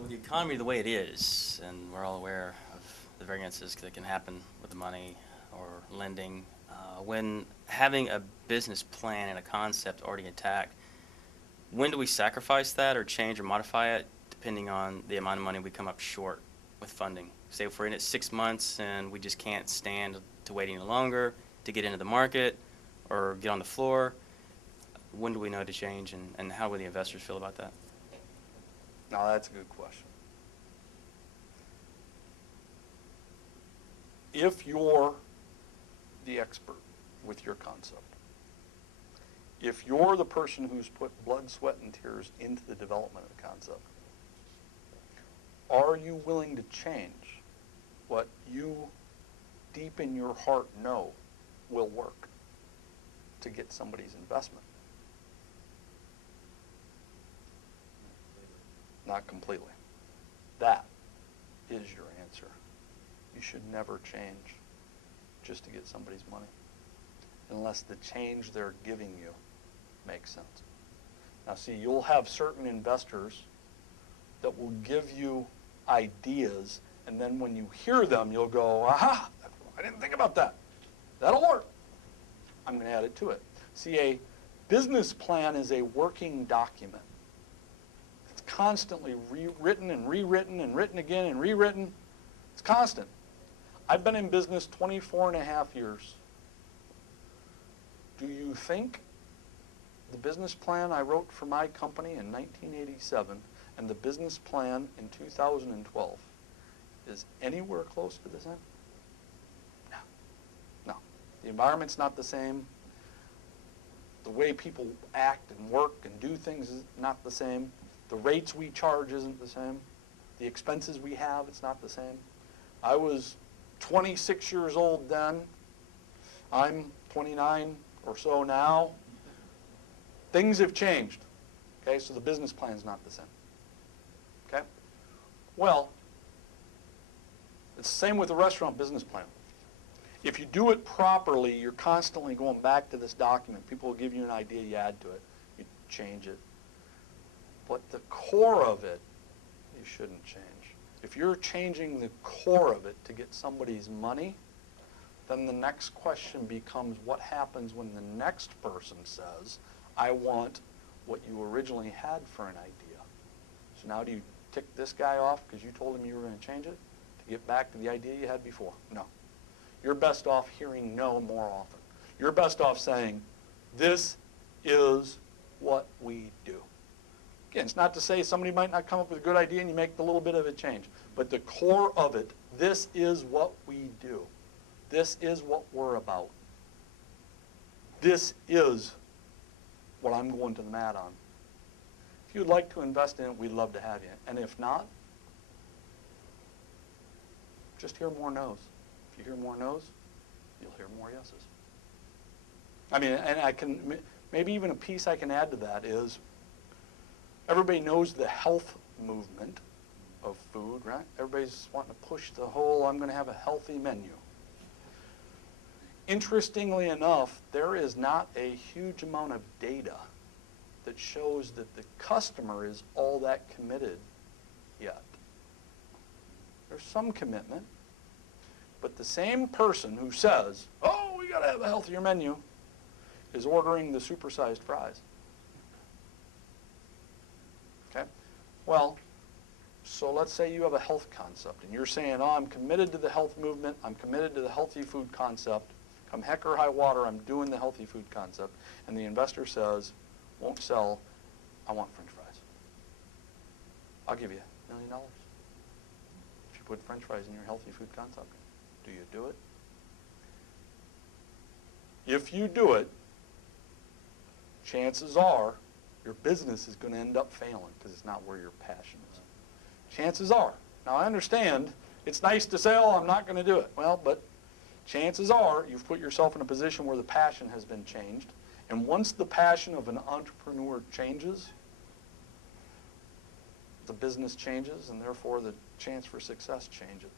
With the economy the way it is, and we're all aware of the variances that can happen with the money or lending, when having a business plan and a concept already intact, when do we sacrifice that or change or modify it depending on the amount of money we come up short with funding? Say if we're in it 6 months and we just can't stand to wait any longer to get into the market or get on the floor, when do we know to change, and how will the investors feel about that? Now, that's a good question. If you're the expert with your concept, if you're the person who's put blood, sweat, and tears into the development of the concept, are you willing to change what you deep in your heart know will work to get somebody's investment? Not completely. That is your answer. You should never change just to get somebody's money, unless the change they're giving you makes sense. Now see, you'll have certain investors that will give you ideas, and then when you hear them, you'll go, aha, I didn't think about that. That'll work. I'm going to add it to it. See, a business plan is a working document. It's constantly rewritten and rewritten and written again and rewritten. It's constant. I've been in business 24 and a half years. Do you think the business plan I wrote for my company in 1987 and the business plan in 2012 is anywhere close to the same? No. No. The environment's not the same. The way people act and work and do things is not the same. The rates we charge isn't the same. The expenses we have, it's not the same. I was 26 years old then. I'm 29 or so now. Things have changed. Okay, so the business plan's not the same. Okay? Well, it's the same with the restaurant business plan. If you do it properly, you're constantly going back to this document. People will give you an idea, you add to it, you change it. But the core of it, you shouldn't change. If you're changing the core of it to get somebody's money, then the next question becomes what happens when the next person says, I want what you originally had for an idea. So now do you tick this guy off because you told him you were going to change it to get back to the idea you had before? No. You're best off hearing no more often. You're best off saying, this is what we do. Again, it's not to say somebody might not come up with a good idea and you make the little bit of a change. But the core of it, this is what we do. This is what we're about. This is what I'm going to the mat on. If you'd like to invest in it, we'd love to have you. And if not, just hear more no's. If you hear more no's, you'll hear more yeses. I mean, and I can, maybe even a piece I can add to that is, everybody knows the health movement of food, right? Everybody's wanting to push the whole, I'm going to have a healthy menu. Interestingly enough, there is not a huge amount of data that shows that the customer is all that committed yet. There's some commitment, but the same person who says, oh, we got to have a healthier menu, is ordering the supersized fries. Okay? Well, so let's say you have a health concept, and you're saying, oh, I'm committed to the health movement, I'm committed to the healthy food concept, come heck or high water, I'm doing the healthy food concept, and the investor won't sell, I want French fries. I'll give you $1 million if you put French fries in your healthy food concept. Do you do it? If you do it, chances are your business is going to end up failing because it's not where your passion is. Chances are. Now, I understand it's nice to say, oh, I'm not going to do it. Well, but chances are you've put yourself in a position where the passion has been changed. And once the passion of an entrepreneur changes, the business changes, and therefore the chance for success changes.